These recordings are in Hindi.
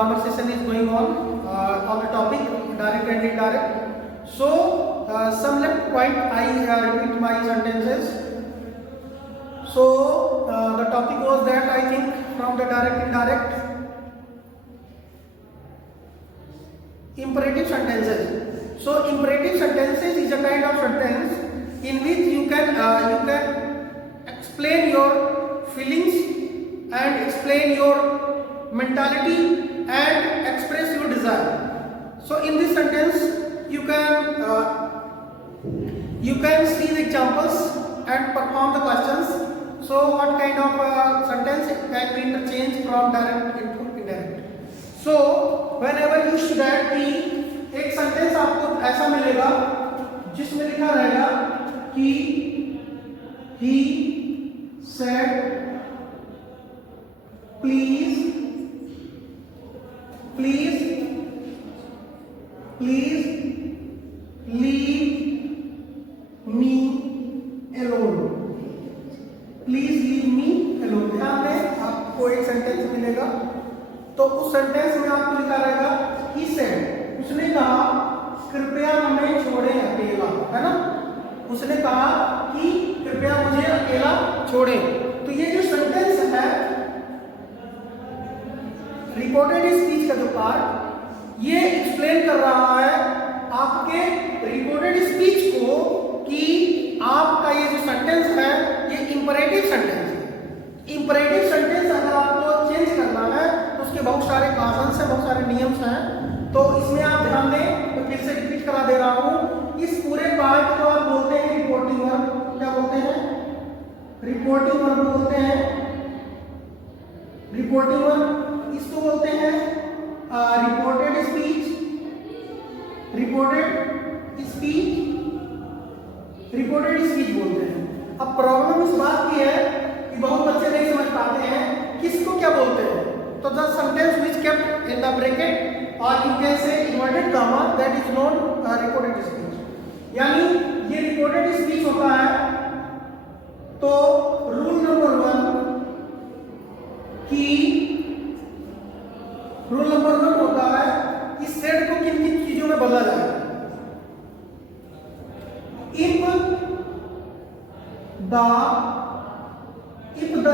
grammar session is going on the topic direct and indirect. So some left point I repeat my sentences. So the topic was that I think from the direct indirect imperative sentences. So imperative sentences is a kind of sentence in which you can explain your feelings and explain your mentality and express your desire. So in this sentence you can see the examples and perform the questions. So what kind of sentence can be interchanged from direct into indirect. So whenever you study कि एक सेंटेंस आपको ऐसा मिलेगा जिसमें लिखा रहेगा कि he said please leave me alone. Please leave me alone. ध्यान दें, आपको एक सेंटेंस मिलेगा तो उस सेंटेंस में आपको लिखा रहेगा ही सेड, उसने कहा कृपया हमें छोड़े अकेला, है ना. उसने कहा कि कृपया मुझे अकेला छोड़े. तो ये जो सेंटेंस है रिपोर्टेड स्पीच का जो पार्ट ये एक्सप्लेन कर रहा है आपके रिपोर्टेड स्पीच को कि आपका ये जो सेंटेंस है ये इंपरेटिव सेंटेंस है. इंपरेटिव सेंटेंस अगर आपको चेंज करना है तो उसके बहुत सारे कानून्स हैं, बहुत सारे नियम्स हैं. तो इसमें आप ध्यान दें, तो फिर से रिपीट करा दे रहा हूं. इस पूरे पार्ट को आप बोलते हैं रिपोर्टिंग वर्ब. क्या बोलते हैं? रिपोर्टिंग वर्ब बोलते हैं. रिपोर्टिंग वर्ब इसको बोलते हैं रिपोर्टेड स्पीच. रिपोर्टेड स्पीच बोलते हैं. अब प्रॉब्लम इस बात की है कि बहुत बच्चे नहीं समझ पाते हैं किसको क्या बोलते हैं. तो the sentence which kept in the bracket और you can say inverted comma that is non reported speech. यानी ये रिपोर्टेड स्पीच होता है. तो रूल नंबर 1 होता है इस सेट को किन किन चीजों में बदला जाए. If the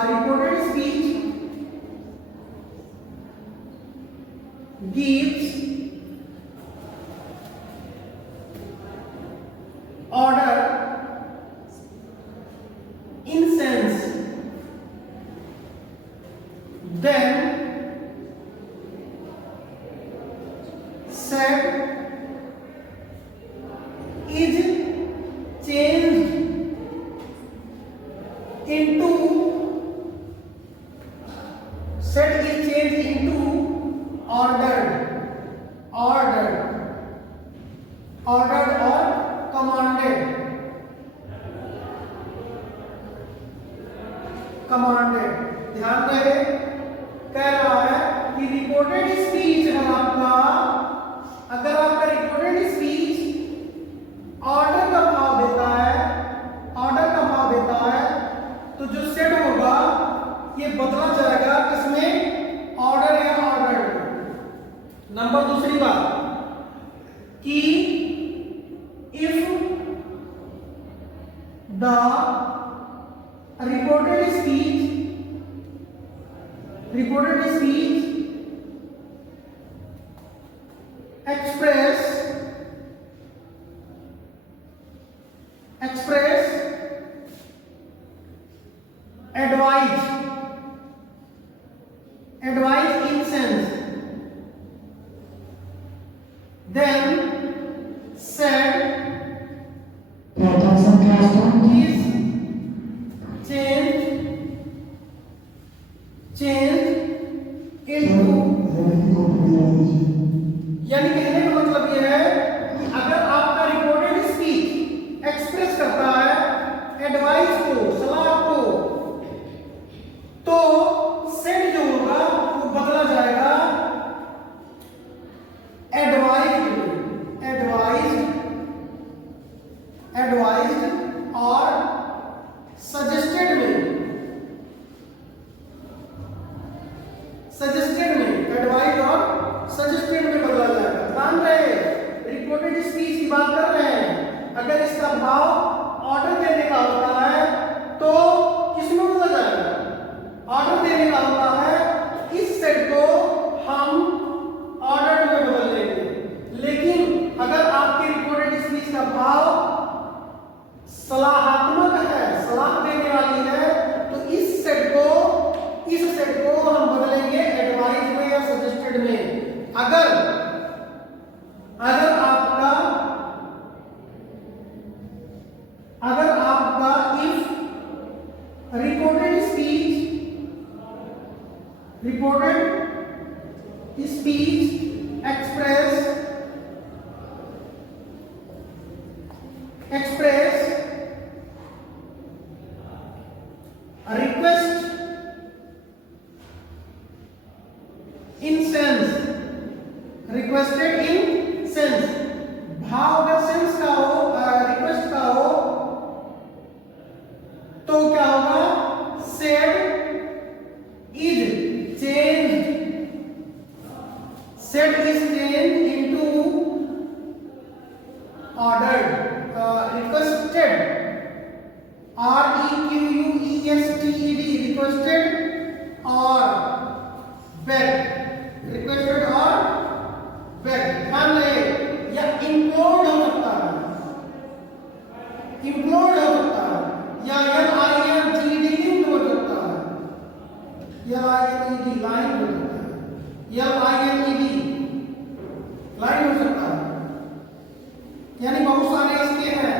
reported speech gives order in sense, then said is changed into ordered or commanded. ध्यान रहे, कह रहा है कि रिपोर्टेड स्पीच है आपका. अगर आपका रिपोर्टेड स्पीच ऑर्डर का भाव देता है तो जो सेट होगा ये बदला जाएगा किसमें? ऑर्डर या ऑर्डर. नंबर दूसरी बात कि if the reported speech express advice in sense, then said is changed into. यानी कहने का मतलब यह है कि अगर आपका रिपोर्टेड स्पीच एक्सप्रेस करता है एडवाइस को, सलाह को, तो सेट जो होगा वो बदला जाएगा एडवाइज्ड और सजेस्टेड में. Reported speech express request in sense, requested in sense, भाव अगर सेंस का हो, रिक्वेस्ट का हो तो क्या होगा, said is changed, said is changed into ordered, requested, REQUESTED, requested or begged, requested or begged, ध्यान रहे, या implored हो सकता है, implored हो सकता है, या LINGD linked हो सकता है, LINED line हो सकता है, LINED line हो सकता है, यानी बहुत सारे इसके हैं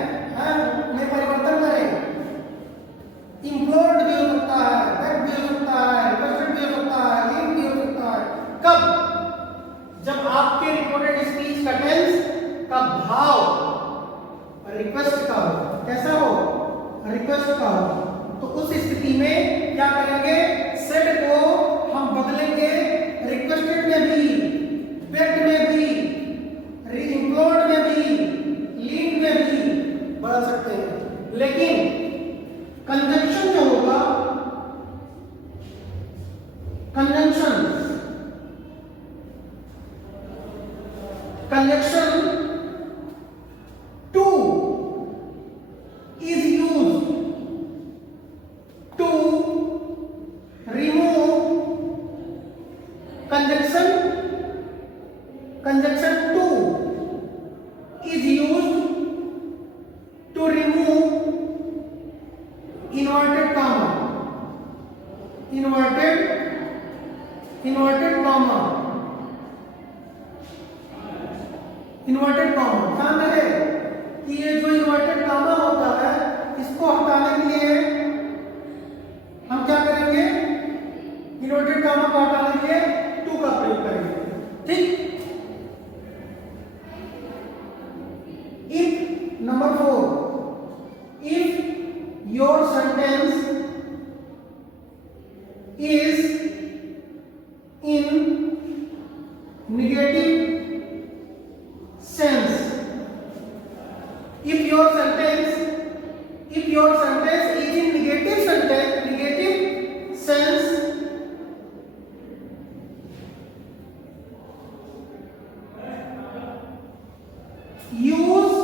में परिवर्तन करें, इम्प्लोर्ड भी हो सकता है, बेग भी हो सकता है, रिक्वेस्टेड भी हो सकता है, लिंक भी हो सकता है। कब? जब आपके रिपोर्टेड स्पीच का टेंस का भाव रिक्वेस्ट का हो, कैसा हो, रिक्वेस्ट का हो, तो उस स्थिति में क्या करेंगे, सेड को हम बदलेंगे रिक्वेस्टेड में भी, बेग्ड में भी, इम्प्लोर्ड में भी, लिंक में भी बदल सकते हैं, लेकिन कंजंक्शन जो होगा, conjunction two is used to remove, conjunction two is used to remove inverted comma, inverted comma, inverted comma, ध्यान रहे कि ये जो inverted comma होता है इसको हटाने के लिए हम क्या करेंगे, inverted comma को हटाने के लिए to का प्रयोग करेंगे, ठीक। Number 4, if your sentence is in negative sense, if your sentence is in negative sense, use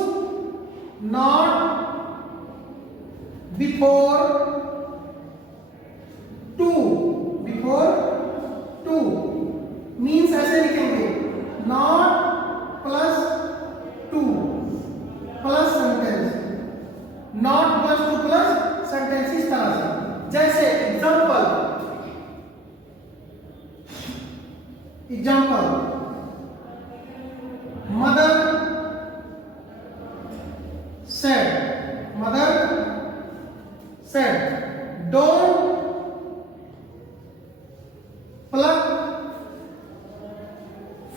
not before to, means ऐसे लिखेंगे, not plus to plus sentence, not plus to plus sentence, इस तरह से, जैसे example mother said don't pluck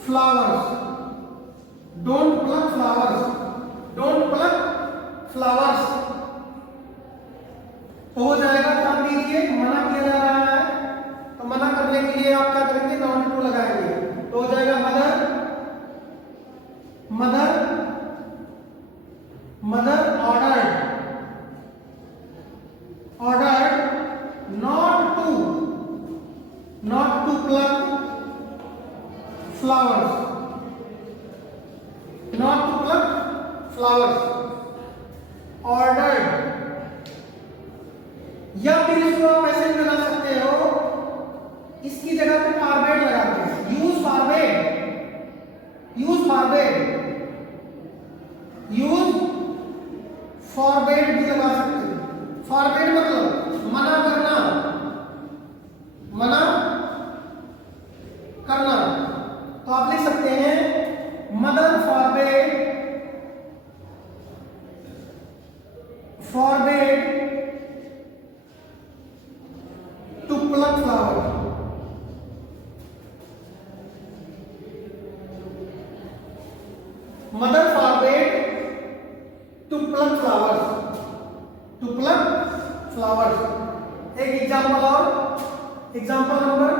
flowers, don't pluck flowers, तो हो जाएगा, ध्यान दीजिए, मना किया जा रहा है, तो मना करने के लिए आप क्या करेंगे, नाउन टू लगाएंगे, तो हो जाएगा mother ordered not to pluck flowers, ordered, या फिर इसको आप ऐसे बना सकते हो, इसकी जगह पे फॉरवर्ड लगाते हैं, यूज फॉरवर्ड भी लगा सकते हैं, फॉरवर्ड मतलब मना करना, तो आप लिख सकते हैं mother forward to pluck flower, flowers. एक एग्जाम्पल और, एग्जाम्पल नंबर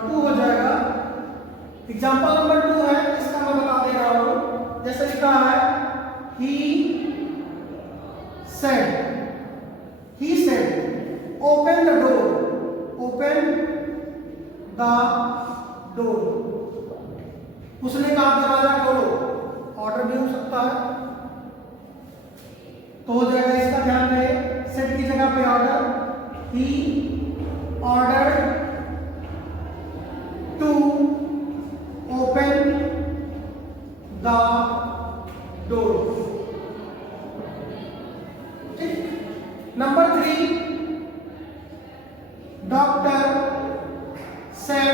2 हो जाएगा। एग्जाम्पल नंबर 2 है, इसका मैं बता दे रहा हूं। जैसे लिखा है he said open the door। उसने कहा दरवाजा खोलो, ऑर्डर भी हो सकता है, तो हो जाएगा इसका ध्यान रहे, सेट की जगह पे order, he ordered to open the door। Number 3, doctor said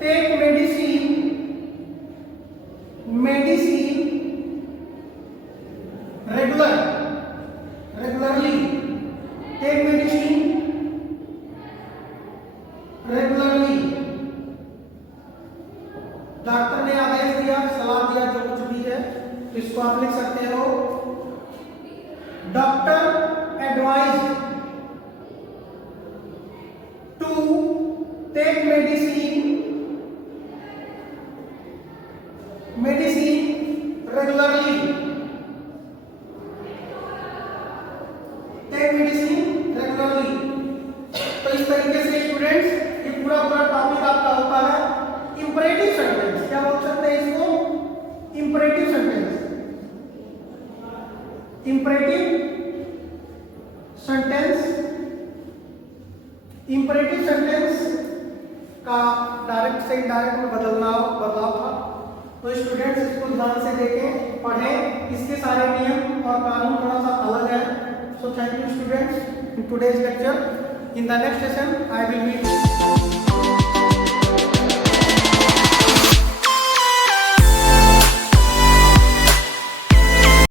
take medicine regularly, take medicine regularly। Doctor ने आदेश दिया, सलाह दिया, जो कुछ भी है, तो इसको आप लिख सकते हो doctor advised to take medicine regularly, take medicine regularly. तो इस तरीके से स्टूडेंट्स ये पूरा टॉपिक आपका होता है इंपरेटिव सेंटेंस। क्या बोल सकते हैं इसको? Imperative sentence. इंपरेटिव सेंटेंस का डायरेक्ट से इनडायरेक्ट में बदलाव था। तो स्टूडेंट्स इसको ध्यान से देखें, पढ़ें, इसके सारे नियम और कानून थोड़ा सा अलग है। So thank you students in today's lecture. In the next session I will meet